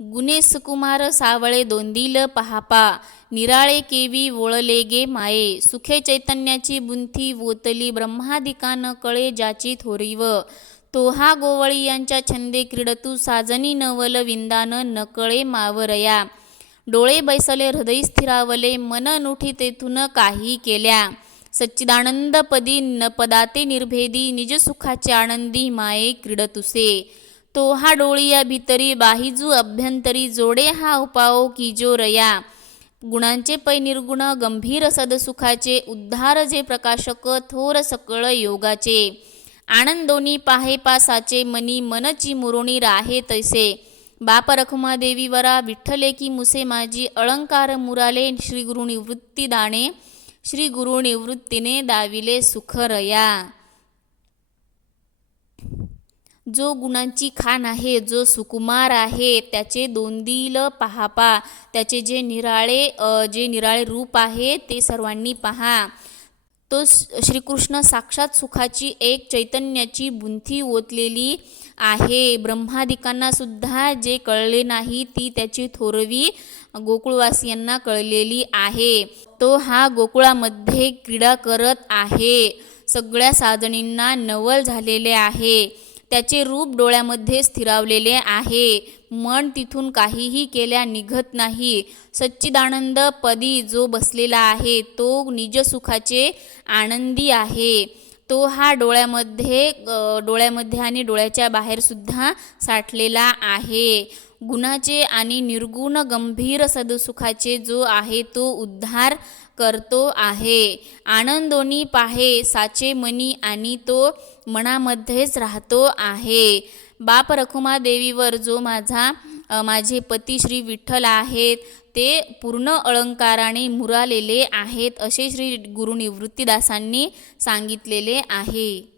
गुणे सुकुमार सावळे दोंदिल पहापा निराळे केवी वोळले गे माये सुखे चैतन्याची बुंथी वोतली ब्रह्मादिकान कळे ज्याची थोरीव तोहा गोवळी यांच्या छंदे क्रीडतू साजनी नवल विंदान नकळे मावरया डोळे बैसले हृदय स्थिरावले मन नुठी तेथून काही केल्या सच्चिदानंद पदी न पदाते निर्भेदी निज सुखाचे आनंदी माये क्रीडतुसे तो हा डोळिया भीतरी बाहिजू अभ्यंतरी जोडे हा उपाओ की जो रया. गुणांचे पै निर्गुण गंभीर सदसुखाचे उद्धार जे प्रकाशक थोर सकळ योगाचे. आनंदोनी पाहे पासाचे मनी मनची मुरोणी राहे तैसे. बाप रखुमा देवीवरा विठ्ठले की मुसे माझी अलंकार मुराले श्री गुरु निवृत्ती दाणे श्री गुरु निवृत्तीने दाविले सुखरया जो गुणांची खान आहे जो सुकुमार आहे त्याचे दोंदिल पहापा. त्याचे जे निराळे जे निराळे रूप आहे ते सर्वांनी पहा. तो श्रीकृष्ण साक्षात सुखाची एक चैतन्याची बुंथी ओतलेली आहे. ब्रह्मादिकांना सुद्धा जे कळले नाही ती त्याची थोरवी गोकुळवासियांना कळलेली आहे. तो हा गोकुळामध्ये क्रीडा करत आहे. सगळ्या साजणींना नवल झालेले आहे. त्याचे रूप डोळ्यामध्ये स्थिरावलेले आहे. मन तिथून काहीही केल्या निघत नाही. सच्चिदानंद पदी जो बसलेला आहे तो निजसुखाचे आनंदी आहे. तो हा डोळ्यामध्ये डोळ्यामध्ये आणि डोळ्याच्या बाहेरसुद्धा साठलेला आहे. गुणाचे आणि निर्गुण गंभीर सदसुखाचे जो आहे तो उद्धार करतो आहे. आनंदोनी पाहे साचे मनी आणि तो मनामध्येच राहतो आहे. बाप रखुमा देवीवर जो माझा माझे पती श्री विठ्ठल आहेत ते पूर्ण अलंकाराने मुरालेले आहेत असे श्री गुरु निवृत्तीदासांनी सांगितलेले आहे.